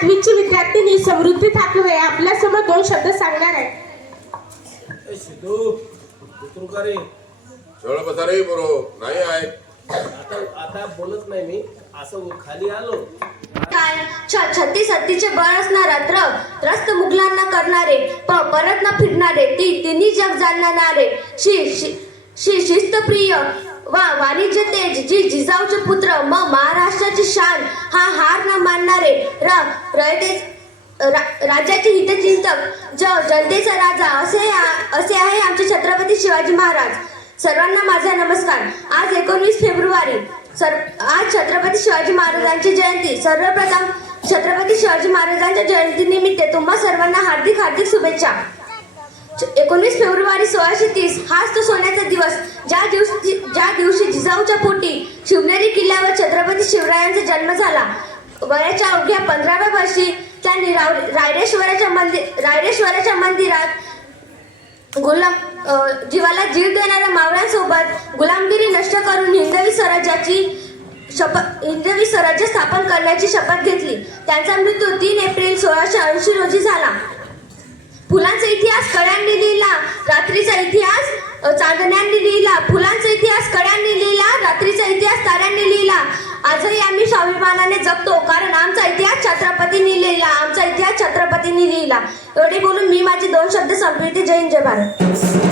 आठवीची विद्यार्थिनी समृद्धी ठाकरे आपल्यासमोर दोन शब्द सांगणार आहे. ए, सिद्धू उतरू का रे? सरळ बसा रे बरो. नाही आहे. आता आता बोलत नाही मी. असं खाली आलो. काय? छ- छत्तीस सत्तीचे बळ असणारा त्र त्रस्त मुघलांना करणारे. परत न फिरणारे. ती तिन्ही जग जाणणारे शि श्री शिस्तप्रिय वा वाणिज्य तेज जी जिजाऊचे पुत्र म महाराष्ट्राची शान हा हार न मानणारे र रा- राज्याचे हितचिंतक ज जनतेचा राजा असे असे आहे आमचे छत्रपती शिवाजी महाराज. सर्वांना माझा नमस्कार. आज एकोणवीस फेब्रुवारी सर आज छत्रपती शिवाजी महाराजांची जयंती. सर्वप्रथम छत्रपती शिवाजी महाराजांच्या जयंतीनिमित्त तुम्हा सर्वांना हार्दिक हार्दिक शुभेच्छा. एकोणवीस फेब्रुवारी सोळाशे तीस हाच तो सोन्याचा दिवस. ज्या दिवशी ज्या दिवशी जिजाऊच्या पोटी शिवनेरी किल्ल्यावर छत्रपती शिवरायांचा जन्म झाला वयाच्या अवघ्या पंधराव्या वर्षी त्यांनी राव- रायरेश्वराच्या मंदिर रायरेश्वराच्या मंदिरात गुलाम जीवाला जीव देणाऱ्या मावळ्यांसोबत गुलामगिरी नष्ट करून हिंदवी स्वराज्याची शपथ हिंदवी स्वराज्य स्थापन करण्याची शपथ घेतली. त्यांचा मृत्यू तीन एप्रिल सोळाशे ऐंशी रोजी झाला. इतिहास कळ्यांनी लिहिला रात्रीचा इतिहास चांदण्यांनी लिहिला फुलांचा इतिहास कळ्यांनी लिहिला रात्रीचा इतिहास ताऱ्यांनी लिहिला. आजही आम्ही स्वाभिमानाने जगतो कारण आमचा इतिहास छत्रपतींनी लिहिला आमचा इतिहास छत्रपतींनी लिहिला. एवढे बोलून मी माझे दोन शब्द संपविते. जय हिंद जय भारत.